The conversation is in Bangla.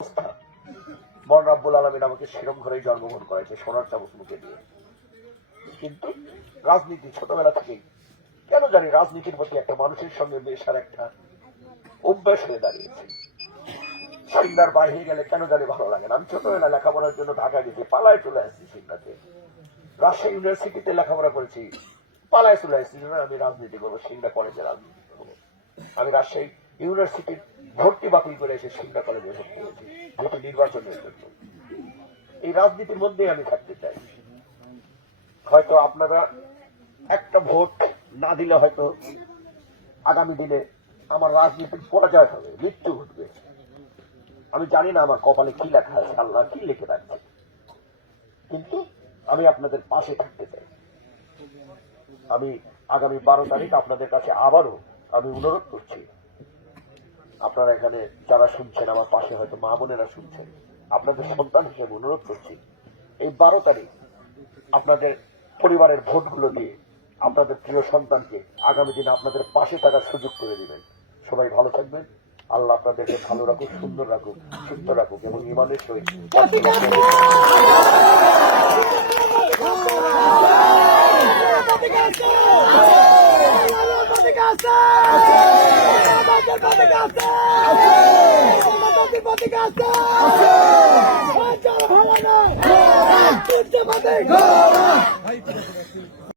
মহান রব্বুল আলামিন আমাকে সেরম ঘরেই জন্মগ্রহণ করেছে, সোনার চামচ মুখে দিয়ে। কিন্তু রাজনীতি ছোটবেলা থেকেই কেন জানি রাজনীতির প্রতি একটা মানুষের সঙ্গে মেশার একটা অভ্যাস হয়ে দাঁড়িয়েছে। সিংড়ার বাইরে গেলে কেন জানি ভালো লাগে না। আমি ছোটবেলা লেখাপড়ার জন্য ঢাকা গেছি, পালায় চলে আসছি সিংড়াতে। রাজশাহী ইউনিভার্সিটিতে লেখাপড়া করেছি, পালায় চলে আসছি না আমি রাজনীতি করবো, সিংড়া কলেজে রাজনীতি করবো। আমি রাজশাহী ইউনিভার্সিটির ভর্তি বাতিল করে এসে সিংড়া কলেজে ভর্তি হয়েছি যেহেতু নির্বাচনের জন্য। এই রাজনীতির মধ্যেই আমি থাকতে চাই। হয়তো আপনারা একটা ভোট না দিলে হয়তো আগামী দিনে আমার রাজনীতির পরাজয় হবে, মৃত্যু ঘটবে। আমি জানি না আমার কপালে কি লেখা আছে, আল্লাহ কি লিখে রাখছে, কিন্তু আমি আপনাদের পাশে থাকতে চাই। আমি আগামী 12 তারিখ আপনাদের কাছে আবারও আমি অনুরোধ করছি, আপনারা এখানে যারা শুনছেন, আমার পাশে হয়তো মা বোনেরা শুনছেন, আপনাদের সন্তান হিসেবে অনুরোধ করছি, এই 12 তারিখ আপনাদের পরিবারের ভোটগুলো দিয়ে আপনাদের প্রিয় সন্তানকে আগামী দিনে আপনাদের পাশে থাকার সুযোগ করে দিবেন। সবাই ভালো থাকবেন, আল্লাহ আপনাদেরকে ভালো রাখুক, সুন্দর রাখুক, সুস্থ রাখুক এবং ইমানের সহিত ভালো